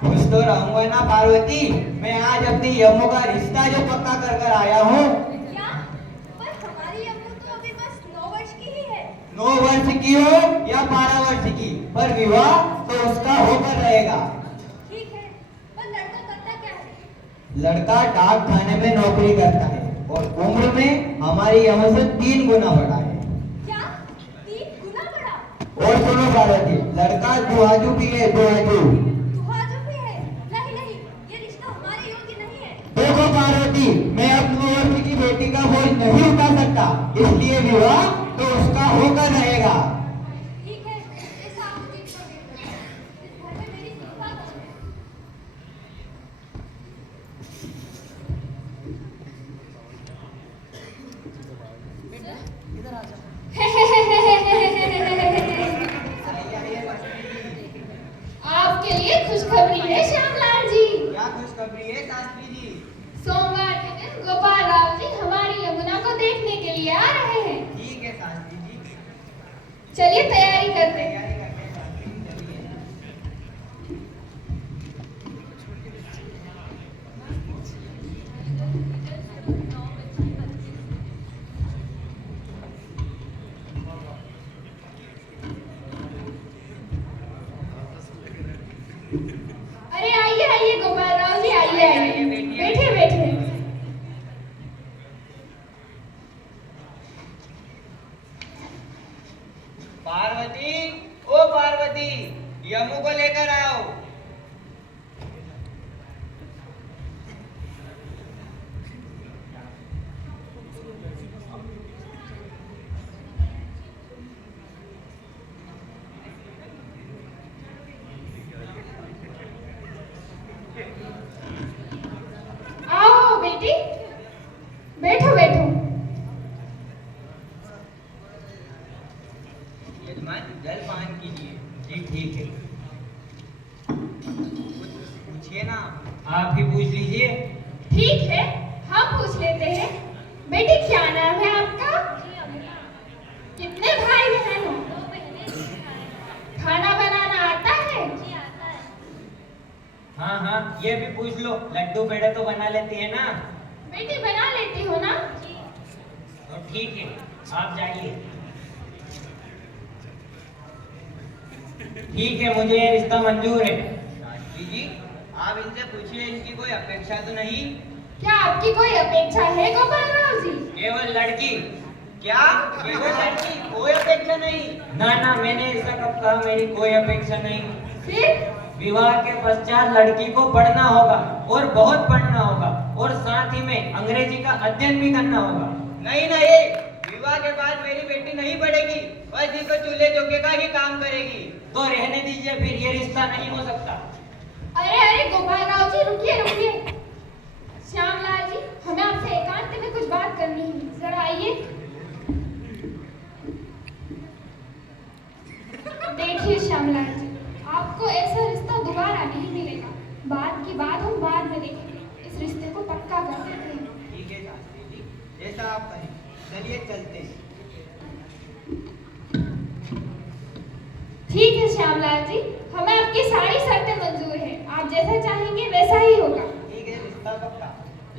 खुश तो रहूंगा ना पार्वती। मैं आज अपनी यमु का रिश्ता जो पक्का कर कर आया हूँ। क्या? पर हमारी यमु तो अभी बस 9 वर्ष की ही है। 9 वर्ष की हो या 12 वर्ष की, पर विवाह तो उसका होकर रहेगा। ठीक है, पर लड़का करता क्या है? लड़का डाक खाने में नौकरी करता है और उम्र में हमारी यमु से 3 गुना बड़ा है। क्या? 3 गुना बड़ा? और सुनो पार्वती, लड़का दुहाजू भी है, दुहाजू। दुहाजू भी है? नहीं नहीं, ये रिश्ता हमारे योग्य नहीं है। देखो पार्वती, मैं अपनी वर्ष की बेटी का बोझ नहीं उठा सकता, इसलिए विवाह तो उसका होकर रहेगा। ठीक है, ऐसा आप ठीक करोगे। इस घर में मेरी सुनता कौन है? आपके लिए खुशखबरी है श्यामलाल जी। क्या खुशखबरी है शास्त्री जी? सोमवार के दिन गोपाल राव जी हमारी यमुना को देखने के लिए आ रहे हैं। ठीक है शास्त्री जी, चलिए तैयारी करते हैं। तैयारी करते हैं शास्त्री जी, चलिए। अरे आइए आइए गोपाल राव जी, आइए आइए, बैठे बैठे। पार्वती, ओ पार्वती, यमु को लेकर आओ। आओ बेटी, बैठो बैठो। यजमान जल पान कीजिए। जी ठीक है। कुछ पूछिए ना, आप ही पूछ लीजिए। ठीक है, हम पूछ लेते हैं। बेटी क्या नाम है आपका? कितने भाई बहन हो? 2 महीने से खाना बनाना आता है? जी आता है। हाँ हाँ, ये भी पूछ लो, लड्डू पेड़े तो बना लेती है ना? बेटी बना लेती हो ना? जी। तो ठीक है, आप जाइए। ठीक है, मुझे ये रिश्ता मंजूर है। शास्त्री जी, आप इनसे पूछिए, इनकी कोई अपेक्षा तो नहीं? क्या आपकी कोई अपेक्षा है गोपाल राव जी? केवल लड़की? क्या केवल लड़की, कोई अपेक्षा नहीं? ना ना, मैंने ऐसा कब कहा, मेरी कोई अपेक्षा नहीं। फिर विवाह के पश्चात लड़की को पढ़ना होगा और बहुत पढ़ना होगा, और साथ ही में अंग्रेजी का अध्ययन भी करना होगा। नहीं नहीं, विवाह के बाद मेरी बेटी नहीं पढ़ेगी, बस ही तो चूल्हे चौके का ही काम करेगी। तो रहने दीजिए, फिर ये रिश्ता नहीं हो सकता। अरे अरे गोपाल राव जी, रुकिए रुकिए। श्यामलाल जी, हमें आपसे एकांत में कुछ बात करनी है, जरा आइए। देखिए श्यामलाल जी, आपको ऐसा रिश्ता दोबारा नहीं मिलेगा। बात की बात हम बाद में देखेंगे, इस रिश्ते को पक्का कर देते हैं। ठीक है शास्त्री जी, जैसा आप कहें, चलिए चलते हैं। ठीक है श्यामलाल जी, हमें आपकी सारी शर्तें मंजूर है। आप जैसा चाहेंगे वैसा ही होगा। ठीक है, रिश्ता पक्का।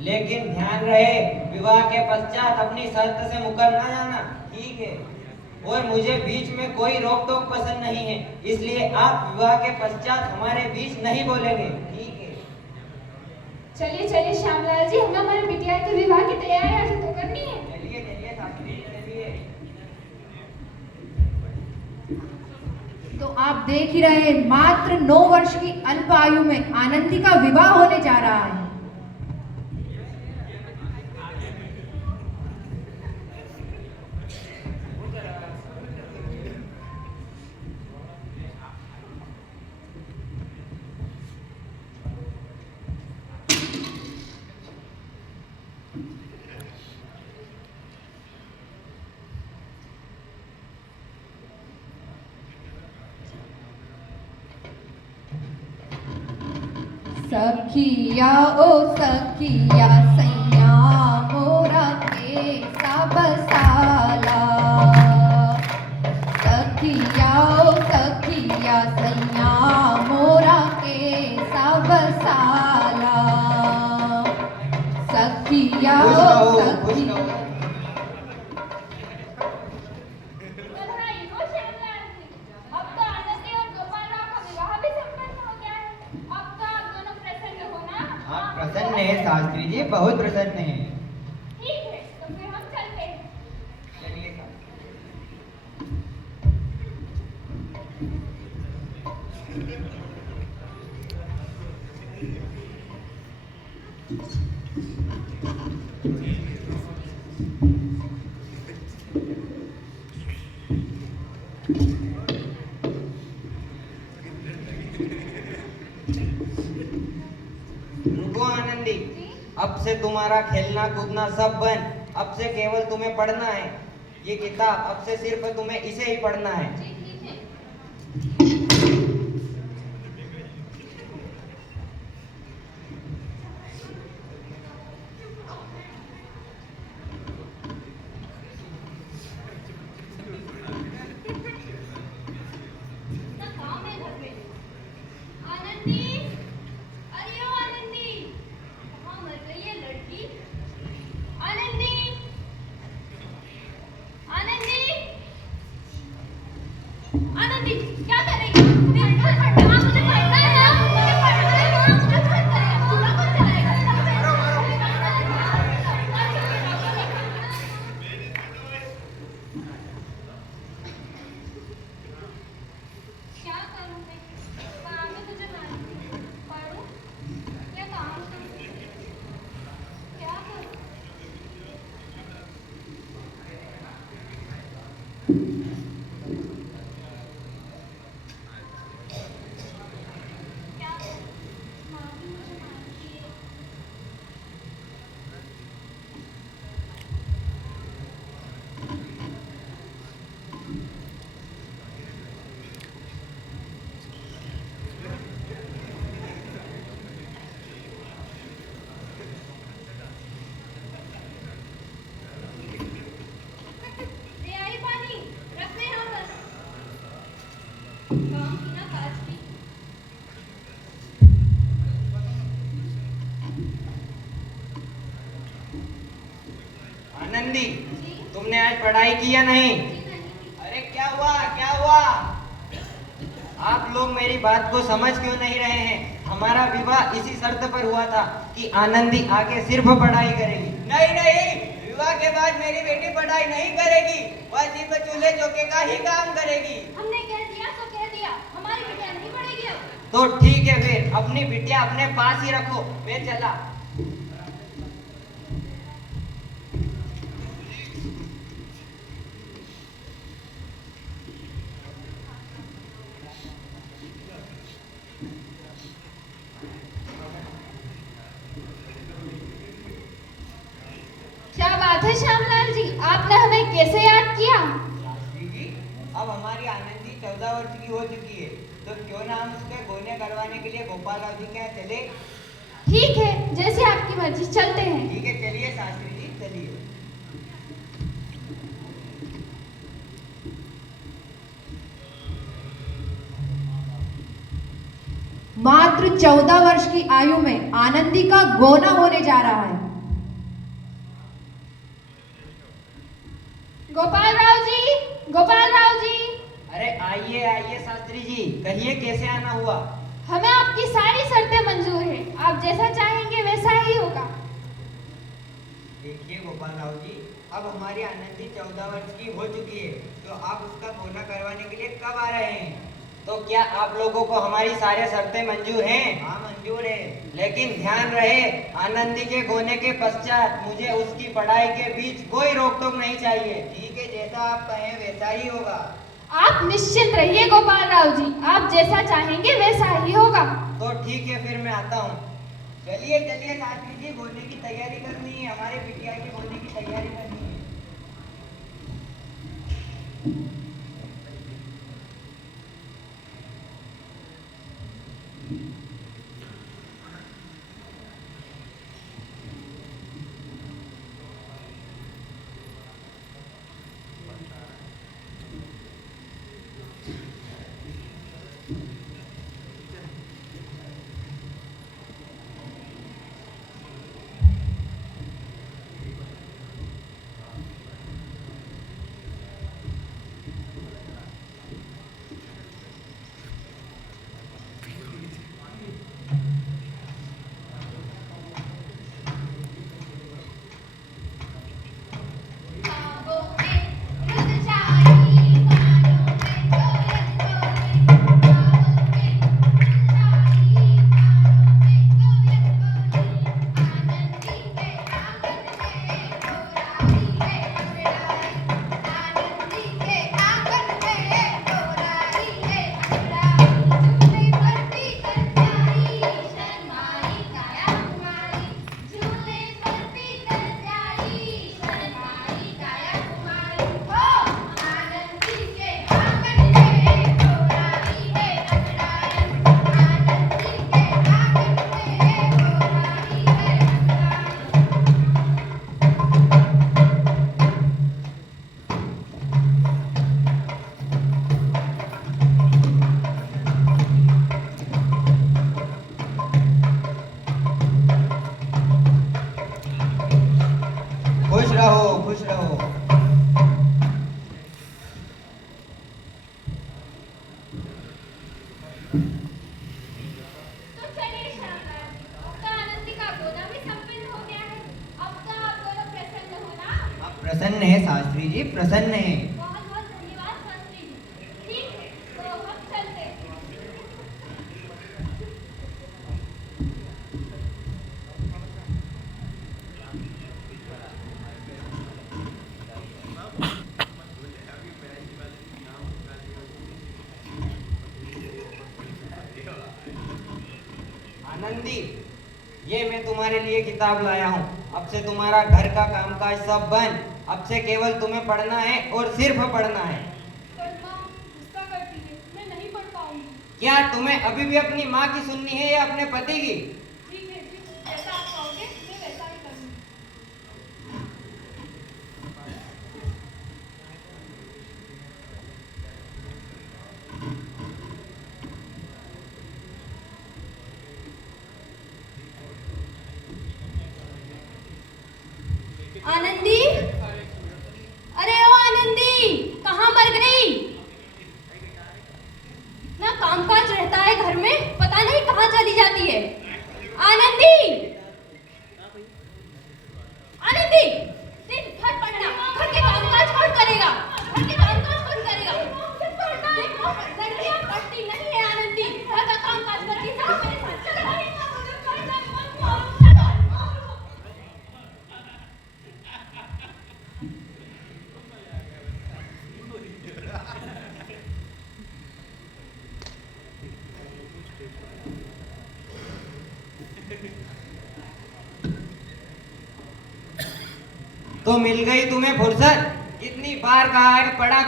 लेकिन ध्यान रहे, विवाह के पश्चात अपनी शर्त से मुकर ना जाना। ठीक है, और मुझे बीच में कोई रोक टोक पसंद नहीं है, इसलिए आप विवाह के पश्चात हमारे बीच नहीं बोलेंगे। ठीक है, चलिए चलिए श्यामलाल जी, हमें हमारे बिटिया के विवाह की तैयारी आज तो करनी है। चलिए चलिए शास्त्री जी, चलिए। तो आप देख ही रहे हैं, मात्र 9 वर्ष की अल्प आयु में आनंदी का विवाह होने जा रहा है। सखिया ओ सखिया सैया मोरा के सब साला। सखिया ओ सखिया सैया मोरा के सब सखिया खुश ओ रहो, खुश सखी रहो। बधाई हो श्यामलाल जी। अब तो आनंदी और गोपाल राव का विवाह भी संपन्न हो गया है। अब तो आप दोनों प्रसन्न हो ना? आप प्रसन्न हैं शास्त्री जी, बहुत प्रसन्न हैं। ठीक है, तो फिर हम चलते हैं। चलिए शास्त्री। रुको आनंदी, अब से तुम्हारा खेलना कूदना सब बंद। अब से केवल तुम्हें पढ़ना है। ये किताब अब से सिर्फ तुम्हें इसे ही पढ़ना है। जी ठीक है। इतना काम है घर में। आनंदी, अरे ओ आनंदी, कहाँ मर गई ये लड़की? आनंदी, आनंदी, आनंदी, क्या कर रही है? मुझे पढ़ना है, मुझे पढ़ना है, मुझे पढ़ना है, मुझे पढ़ना है, पूरा कौन चलाएगा? क्या करूं मैं? काम तो तुझे मालूम है। पढ़ूं या काम करूं? क्या करूं? क्या करूं? माँ भी मुझे मारती है। ले आई पानी, रख दे यहाँ पर। काम की ना काज की। आनंदी, जी तुमने आज पढ़ाई की या नहीं? जी नहीं। अरे क्या हुआ, क्या हुआ? आप लोग मेरी बात को समझ क्यों नहीं रहे हैं? हमारा विवाह इसी शर्त पर हुआ था कि आनंदी आगे सिर्फ पढ़ाई करेगी। नहीं नहीं, विवाह के बाद मेरी बेटी पढ़ाई नहीं करेगी। वह सिर्फ चूल्हे चौके का ही काम करेगी। हमने कह दिया तो कह दिया, हमारी बिटिया नहीं पढ़ेगी अब। तो ठीक है, फिर अपनी बिटिया अपने पास ही रखो। मैं चला। क्या बात है श्यामलाल जी, आपने हमें कैसे याद किया? शास्त्री जी, अब हमारी आनंदी 14 वर्ष की हो चुकी है, तो क्यों ना हम उसके गोने करवाने के लिए गोपाल राव जी के यहाँ चले? ठीक है, जैसे आपकी मर्जी, चलते हैं। ठीक है, चलिए शास्त्री जी, चलिए। मात्र 14 वर्ष की आयु में आनंदी का गोना होने जा रहा है। गोपाल राव जी, गोपाल राव जी, अरे आइए आइए शास्त्री जी, कहिए कैसे आना हुआ? हमें आपकी सारी शर्तें मंजूर है। आप जैसा चाहेंगे वैसा ही होगा। देखिए गोपाल राव जी, अब हमारी आनंदी 14 वर्ष की हो चुकी है, तो आप उसका गोना करवाने के लिए कब आ रहे हैं? तो क्या आप लोगों को हमारी सारे शर्तें मंजूर हैं? हाँ मंजूर है, लेकिन ध्यान रहे, आनंदी के गोने के पश्चात मुझे उसकी पढ़ाई के बीच कोई रोक टोक नहीं चाहिए। ठीक है, जैसा आप कहें वैसा ही होगा। आप निश्चिंत रहिए गोपाल राव जी, आप जैसा चाहेंगे वैसा ही होगा। तो ठीक है, फिर मैं आता हूँ। चलिए चलिए शास्त्री जी, गोने की तैयारी करनी है, हमारे बिटिया के गोने की तैयारी करनी है। रहो, खुश रहो। तो चलिए श्यामलाल, अब तो आनंदी का गोदा भी संपन्न हो गया है। अब तो आप दोनों प्रसन्न हो ना? आप प्रसन्न है शास्त्री जी, प्रसन्न है। बहुत बहुत धन्यवाद शास्त्री जी। ठीक है, तो हम चलते हैं। आनंदी, ये मैं तुम्हारे लिए किताब लाया हूँ। अब से तुम्हारा घर का कामकाज सब बंद। अब से केवल तुम्हें पढ़ना है और सिर्फ पढ़ना है। पर माँ गुस्सा करती है, मैं नहीं पढ़ पाऊंगी। क्या तुम्हें अभी भी अपनी माँ की सुननी है या अपने पति की? ठीक है जी, जैसा आप कहोगे मैं वैसा ही करूंगी। आनंदी, अरे ओ आनंदी, कहाँ मर गई? ना कामकाज रहता है घर में, पता नहीं कहाँ चली जाती है। आनंदी, आनंदी, दिन भर पढ़ना, घर के कामकाज कौन करेगा? घर के कामकाज कौन करेगा? सिर्फ पढ़ना है, लड़कियां पढ़ती नहीं है आनंदी, घर का कामकाज करती है। चलो मेरे साथ, चलो। तो मिल गई तुम्हें फुर्सत। कितनी बार कहा है पढ़ा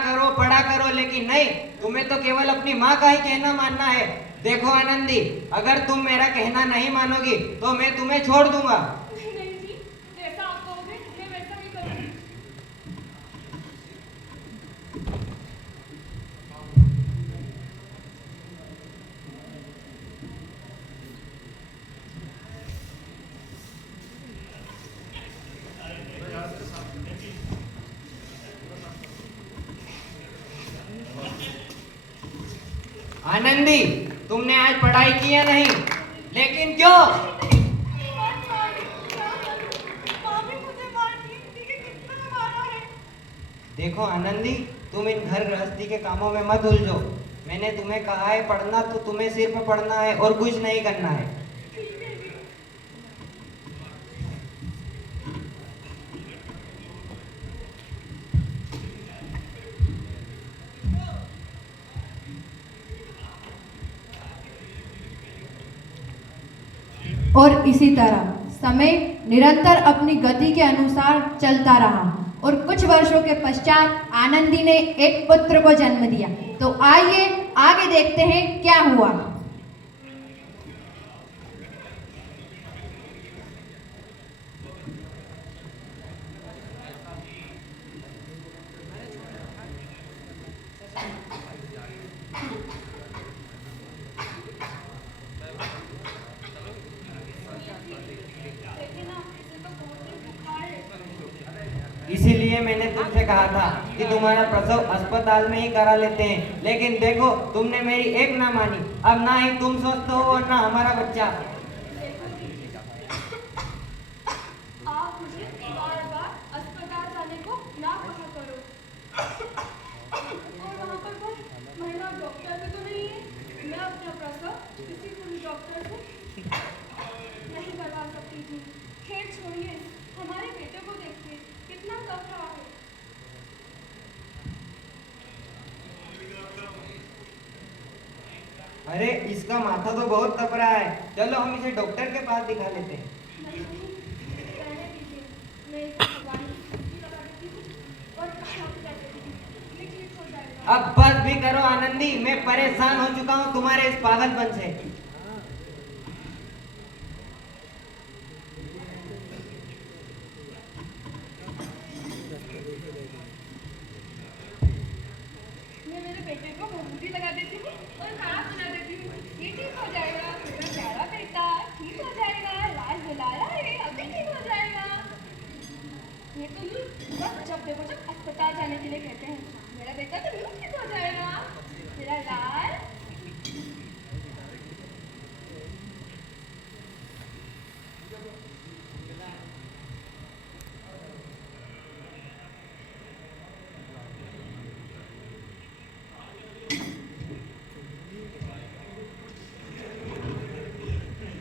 करो, लेकिन नहीं, तुम्हें तो केवल अपनी माँ का ही कहना मानना है। देखो आनंदी, अगर तुम मेरा कहना नहीं मानोगी तो मैं तुम्हें छोड़ दूंगा। नहीं नहीं जी, जैसा आप कहोगे मैं वैसा ही करूंगी। आनंदी, तुमने आज पढ़ाई की या नहीं? लेकिन क्यों? देखो आनंदी, तुम इन घर गृहस्थी के कामों में मत उलझो। मैंने तुम्हें कहा है पढ़ना, तो तुम्हें सिर्फ पढ़ना है और कुछ नहीं करना है। और इसी तरह समय निरंतर अपनी गति के अनुसार चलता रहा और कुछ वर्षों के पश्चात आनंदी ने एक पुत्र को जन्म दिया। तो आइए आगे देखते हैं क्या हुआ। इसीलिए मैंने तुमसे कहा था कि तुम्हारा प्रसव अस्पताल में ही करा लेते हैं, लेकिन देखो तुमने मेरी एक ना मानी। अब ना ही तुम स्वस्थ हो और ना हमारा बच्चा। आप मुझे बार बार अस्पताल जाने को ना कहा करो। और वहाँ पर कोई महिला डॉक्टर भी तो नहीं है। मैं अपना प्रसव किसी पुरुष डॉक्टर से नहीं करवा सकती थी। खैर छोड़िए, हमारे बेटे को देखिए कितना कफ रहा है। अरे इसका माथा तो बहुत तप रहा है, चलो हम इसे डॉक्टर के पास दिखा लेते हैं। नहीं, रहने दीजिए। मैं इसे भगवान की छुट्टी लगा देती हूँ और कहाँ पे जा देती हूँ। ये ठीक हो जाएगा। अब बस भी करो आनंदी, मैं परेशान हो चुका हूँ तुम्हारे इस पागलपन से। मैं मेरे बेटे को मोमबत्ती लगा देती हूँ और खाना बना देती हूँ। ये ठीक हो जाएगा। मेरा प्यारा बेटा ठीक हो जाएगा। लाज दुलारा है, अभी ठीक हो जाएगा। ये तुम बस जब देखो जब अस्पताल जाने के लिए कहते हैं। मेरा बेटा तो यूं ठीक हो जाएगा, मेरा लाल।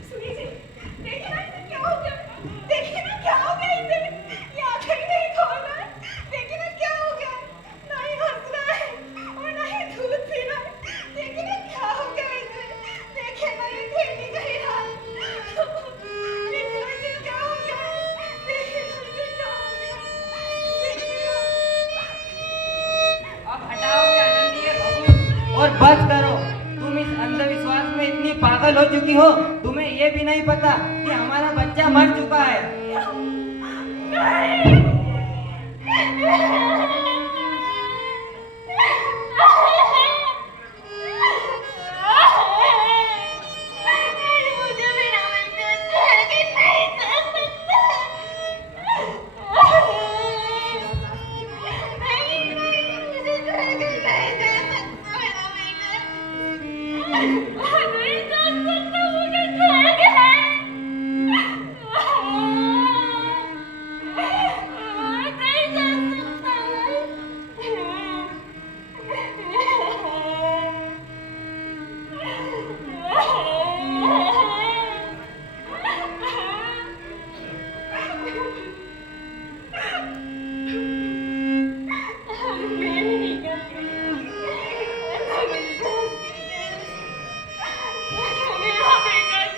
सुनिए जी, देखिए ना इसे क्या हो गया, देखिए ना क्या हो गया इसे, ये आंखें ही नहीं खोल रहा है, देखिए ना क्या हो गया, ना ही हंस रहा है और ना ही दूध पी रहा है, देखिए ना क्या हो गया इसे, देखिए ना ये खेलने का ही हाल, देखिए ना इसे क्या हो गया, देखिए ना इसे क्या हो गया, देखिए ना। अब हटाओ ये आनंदी ये भगुन और बस करो। तुम इस अंधविश्वास में इतनी पागल हो चुकी हो, तुम्हें ये भी नहीं पता कि हमारा बच्चा मर चुका है। मुझे मेरा बच्चा छोड़ के नहीं जा सकता। नहीं, मुझे छोड़ के नहीं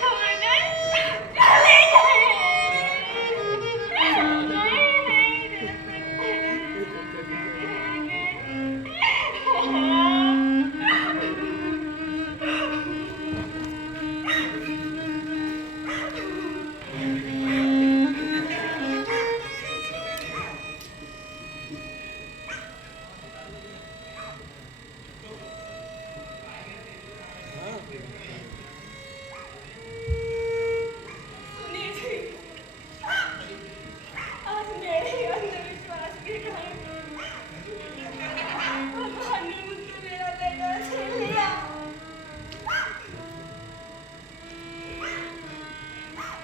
जा सकता मेरा बेटा। नहीं जा सकता मुझे छोड़ के। नहीं सुनिए जी, आज मेरे ही अंधविश्वास के कारण भगवान ने मुझसे मेरा बेटा छीन लिया।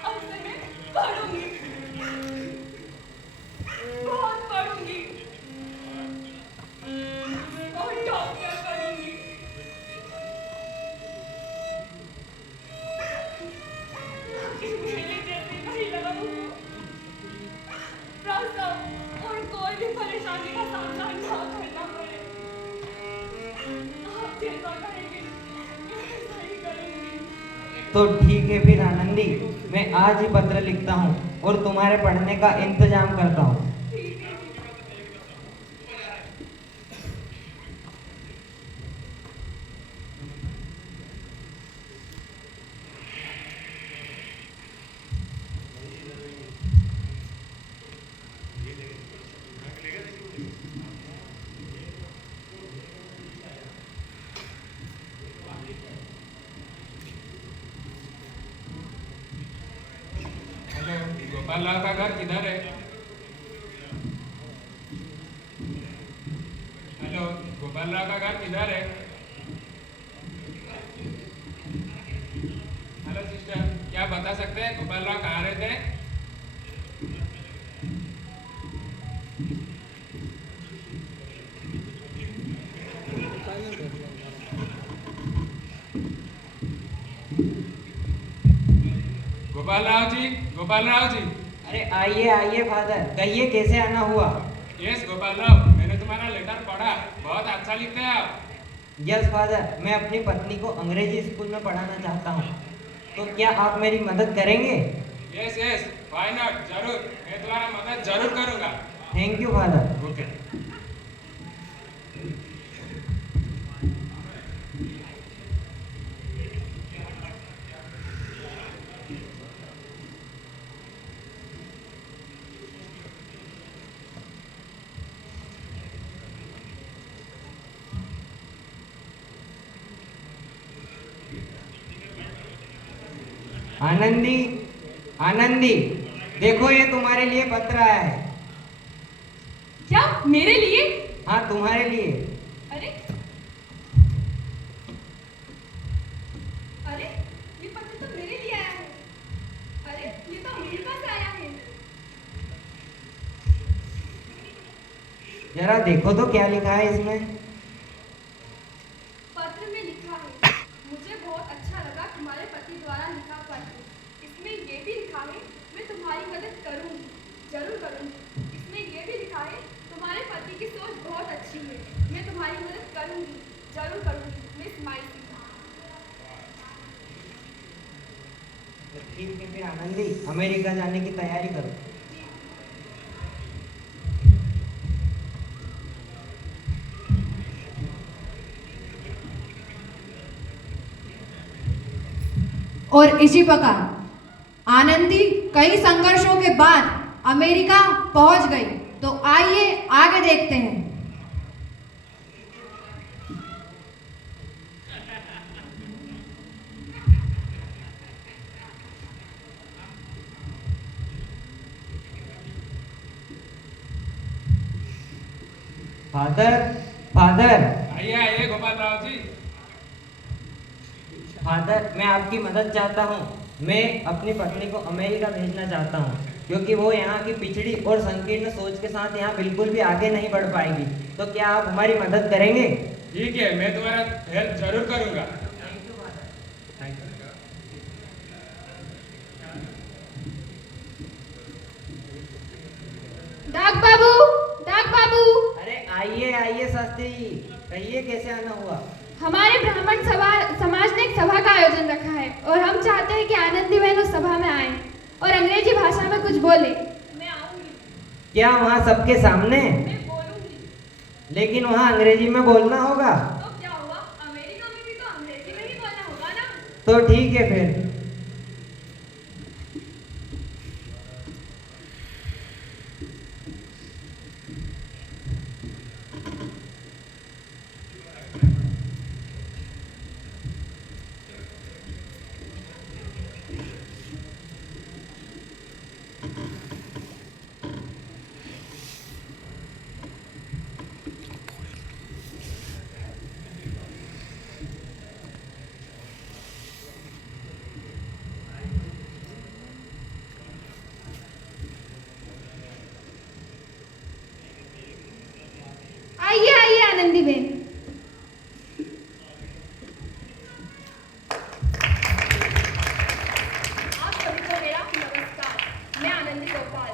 अब से मैं पढ़ूंगी, बहुत पढ़ूंगी और डॉक्टर बनूंगी। मेरे जैसी महिलाओं को प्रसव और कोई भी परेशानी का सामना ना करना पड़े। आप जैसा कहेंगे वैसा ही करूंगी। तो ठीक है फिर आनंदी, मैं आज ही पत्र लिखता हूँ और तुम्हारे पढ़ने का इंतजाम करता हूँ। ठीक है जी। हेलो, गोपाल राव का घर किधर है? हेलो, गोपाल राव का घर किधर है? हेलो सिस्टर, क्या बता सकते हैं गोपाल राव कहाँ रहते हैं? गोपाल राव जी, गोपाल राव जी। अरे आइए आइए फादर, कहिए कैसे आना हुआ। यस गोपाल राव, मैंने तुम्हारा लेटर पढ़ा, बहुत अच्छा लिखते हैं आप। यस फादर, मैं अपनी पत्नी को अंग्रेजी स्कूल में पढ़ाना चाहता हूँ, तो क्या आप मेरी मदद करेंगे? यस यस, व्हाई नॉट, जरूर, मैं तुम्हारा मदद जरूर करूँगा। Thank you father. Okay. Anandi, Anandi, देखो ये तुम्हारे लिए पत्र आया है। मेरे लिए? हाँ, तुम्हारे लिए। अरे अरे, ये पत्र तो मेरे लिए आया है। अरे, ये तो अमेरिका से आया है। जरा देखो तो क्या लिखा है इसमें। पत्र में लिखा है, मुझे बहुत अच्छा लगा तुम्हारे पति द्वारा लिखा पत्र। इसमें ये भी लिखा है, मैं तुम्हारी मदद करूंगी, जरूर करूंगी। इसमें ये भी लिखा है, तुम्हारे पति की सोच बहुत अच्छी है, मैं तुम्हारी मदद करूंगी, जरूर करूंगी। मिस माइसी। ठीक है, फिर आनंदी अमेरिका जाने की तैयारी करो। और इसी प्रकार आनंदी कई संघर्षों के बाद अमेरिका पहुंच गई। तो आइए आगे देखते हैं। फादर, फादर, आइए आइए गोपाल राव जी। फादर, मैं आपकी मदद चाहता हूँ। मैं अपनी पत्नी को अमेरिका भेजना चाहता हूँ, क्योंकि वो यहाँ की पिछड़ी और संकीर्ण सोच के साथ यहाँ बिल्कुल भी आगे नहीं बढ़ पाएगी। तो क्या आप हमारी मदद करेंगे? ठीक है, मैं तुम्हारा हेल्प जरूर करूंगा। डाक बाबू, डाक बाबू, अरे आइए आइए शास्त्री जी, कहिए कैसे आना हुआ? हमारे ब्राह्मण सभा समाज ने एक सभा का आयोजन रखा है और हम चाहते हैं कि आनंदी बहन उस सभा में आए और अंग्रेजी भाषा में कुछ बोले। मैं आऊंगी, क्या वहाँ सबके सामने? मैं बोलूंगी। लेकिन वहाँ अंग्रेजी में बोलना होगा। तो क्या हुआ, अमेरिका में भी तो अंग्रेजी में ही बोलना होगा ना। तो ठीक है फिर। आइए आइए आनंदी बहन। आप सभी को मेरा नमस्कार। मैं आनंदी गोपाल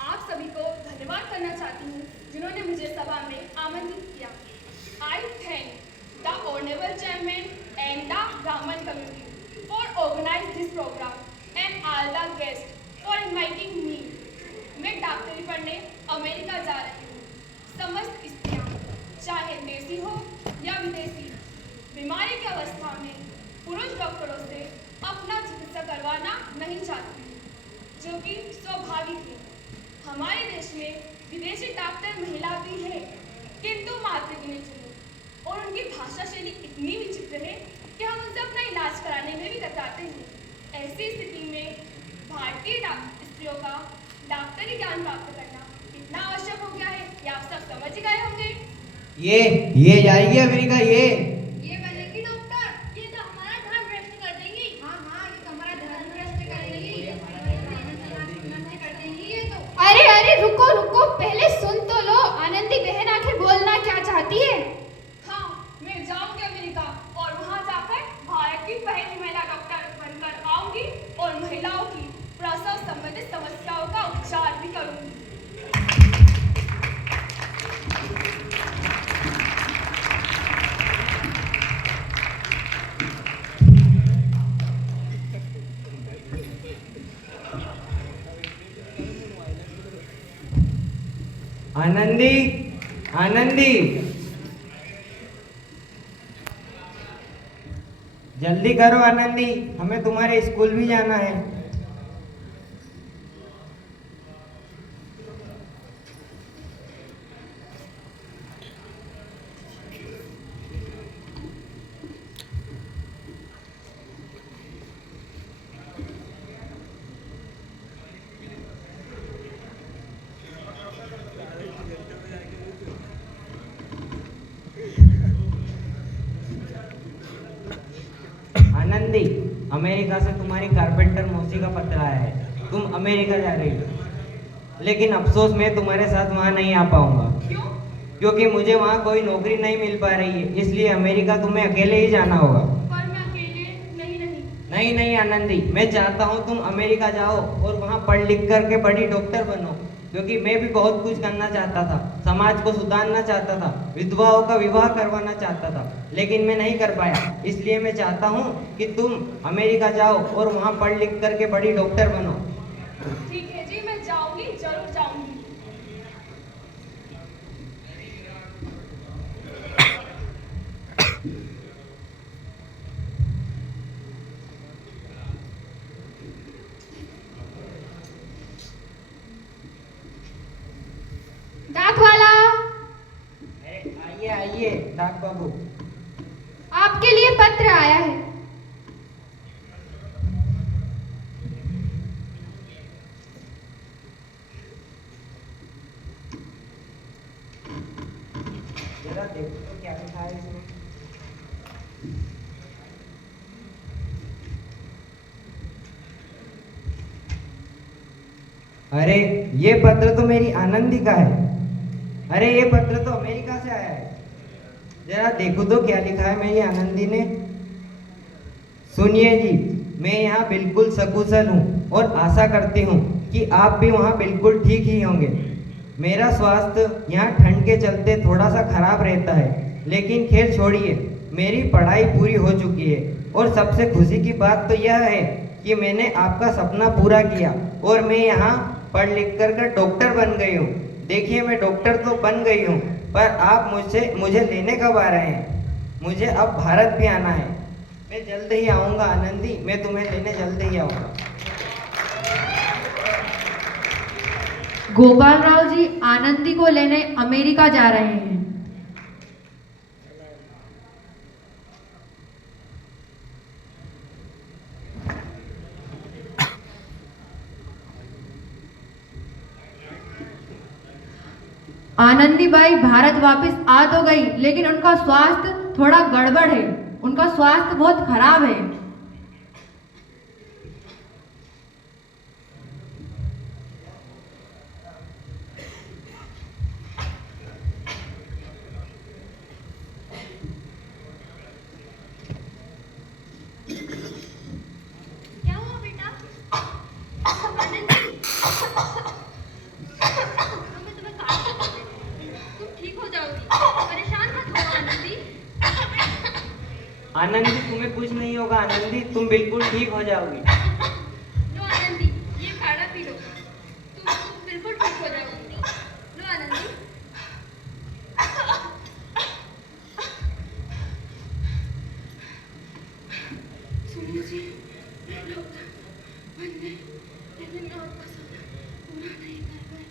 आप सभी को धन्यवाद करना चाहती हूँ जिन्होंने मुझे सभा में आमंत्रित किया। I thank the honourable chairman and the Brahmin community for organise this programme and all the guest for inviting me. मैं डॉक्टरी पढ़ने अमेरिका जा रही हूँ। समस्त स्त्रियाँ चाहे देसी हो या विदेशी, बीमारी की अवस्था में पुरुष डॉक्टरों से अपना चिकित्सा करवाना नहीं चाहती, जो कि स्वाभाविक है। हमारे देश में विदेशी डॉक्टर महिला भी है, किंतु मात्र गिने चुने, और उनकी भाषा शैली इतनी विचित्र है कि हम उनसे अपना इलाज कराने में भी कतराते हैं। ऐसी स्थिति में भारतीय स्त्रियों का डॉक्टरी ज्ञान प्राप्त करना कितना आवश्यक हो गया है, ये आप सब समझ ही गए होंगे। ये जाएगी अमेरिका, ये बनेगी डॉक्टर, ये तो हमारा धर्म भ्रष्ट कर देंगी। हाँ हाँ, ये तो हमारा धर्म भ्रष्ट कर देंगी, कर देंगी ये तो। अरे अरे, रुको रुको, पहले सुन तो लो। आनंदी बहन आखिर बोलना क्या चाहती है? हाँ, मैं जाऊंगी अमेरिका और वहां जाकर भारत की पहली महिला डॉक्टर बनकर आऊंगी और महिलाओं की प्रसव संबंधित समस्याओं का उपचार भी करूंगी। आनंदी, आनंदी, जल्दी करो आनंदी, हमें तुम्हारे स्कूल भी जाना है। अमेरिका से तुम्हारी कारपेंटर मौसी का पत्र आया है। तुम अमेरिका जा रही हो, लेकिन अफसोस मैं तुम्हारे साथ वहाँ नहीं आ पाऊंगा। क्यों? क्योंकि मुझे वहाँ कोई नौकरी नहीं मिल पा रही है, इसलिए अमेरिका तुम्हें अकेले ही जाना होगा। पर मैं अकेले नहीं। नहीं आनंदी, मैं चाहता हूँ तुम अमेरिका जाओ और वहाँ पढ़ लिख करके बड़ी डॉक्टर बनो, क्योंकि मैं भी बहुत कुछ करना चाहता था। समाज को सुधारना चाहता था, विधवाओं का विवाह करवाना चाहता था, लेकिन मैं नहीं कर पाया। इसलिए मैं चाहता हूँ कि तुम अमेरिका जाओ और वहाँ पढ़ लिख करके बड़ी डॉक्टर बनो। ठीक है जी, मैं जाऊंगी, जरूर जाऊंगी। डाक वाला, आइए आइए डाक बाबू। आपके लिए पत्र आया है। जरा देखो तो क्या लिखा है इसमें। अरे ये पत्र तो मेरी आनंदी का है। अरे ये पत्र तो अमेरिका से आया है। जरा देखो तो क्या लिखा है मेरी आनंदी ने। सुनिए जी, मैं यहाँ बिल्कुल सकुशल हूँ और आशा करती हूँ कि आप भी वहाँ बिल्कुल ठीक ही होंगे। मेरा स्वास्थ्य यहाँ ठंड के चलते थोड़ा सा खराब रहता है, लेकिन खैर छोड़िए, मेरी पढ़ाई पूरी हो चुकी है और सबसे खुशी की बात तो यह है कि मैंने आपका सपना पूरा किया और मैं यहाँ पढ़ लिख कर डॉक्टर बन गई हूँ। देखिए, मैं डॉक्टर तो बन गई हूँ, पर आप मुझे लेने कब आ रहे हैं? मुझे अब भारत भी आना है। मैं जल्द ही आऊँगा आनंदी, मैं तुम्हें लेने जल्द ही आऊँगा। गोपाल राव जी आनंदी को लेने अमेरिका जा रहे हैं। आनंदी बाई भारत वापस आ तो गई, लेकिन उनका स्वास्थ्य थोड़ा गड़बड़ है। उनका स्वास्थ्य बहुत खराब है। क्या हुआ बेटा? आनंदी, मैं तुम्हें कहा था, तुम ठीक हो जाओगी, परेशान मत हो आनंदी। आनंदी, तुम्हें कुछ नहीं होगा आनंदी, तुम बिल्कुल ठीक हो जाओगी। लो आनंदी, ये काढ़ा पी लो, तुम बिल्कुल ठीक हो जाओगी। लो आनंदी। सुनिए जी, मैं डॉक्टर बन गई, लेकिन मैं आपका सपना पूरा नहीं कर पाई।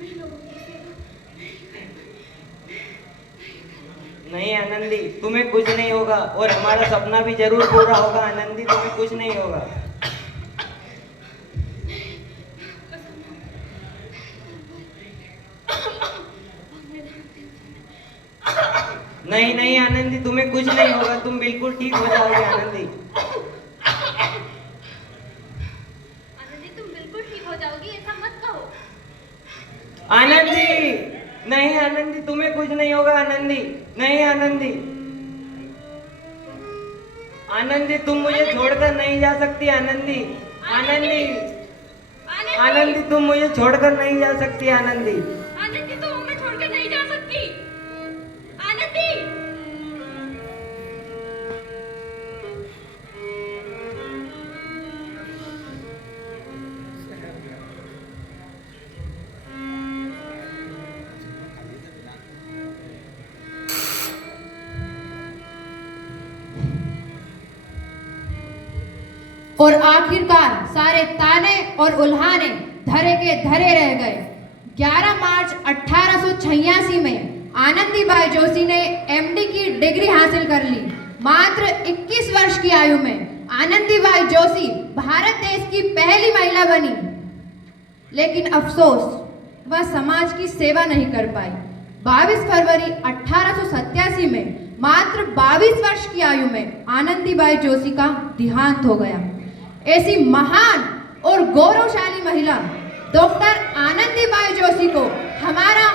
मैं लोगों की सेवा नहीं कर पाई। नहीं आनंदी, तुम्हें कुछ नहीं होगा और हमारा सपना भी जरूर पूरा होगा आनंदी, तुम्हें कुछ नहीं होगा। नहीं आनंदी, तुम्हें कुछ नहीं होगा, तुम बिल्कुल ठीक हो जाओगे आनंदी। आनंदी, तुम बिल्कुल ठीक हो जाओगी, ऐसा मत कहो। आनंदी, नहीं आनंदी, तुम्हें कुछ नहीं होगा आनंदी। नहीं आनंदी, आनंदी तुम मुझे छोड़कर नहीं जा सकती आनंदी। आनंदी, आनंदी तुम मुझे छोड़कर नहीं जा सकती आनंदी। आनंदी, तुम हमें छोड़कर नहीं जा सकती। आनंदी। और आखिरकार सारे ताने और उल्हाने धरे के धरे रह गए। 11 मार्च 1886 में आनंदीबाई जोशी ने एमडी की डिग्री हासिल कर ली। मात्र 21 वर्ष की आयु में आनंदीबाई जोशी भारत देश की पहली महिला बनी। लेकिन अफसोस, वह समाज की सेवा नहीं कर पाई। 22 फरवरी 1887 में मात्र 22 वर्ष की आयु में आनंदीबाई जोशी का देहांत हो गया। ऐसी महान और गौरवशाली महिला डॉक्टर आनंदीबाई जोशी को हमारा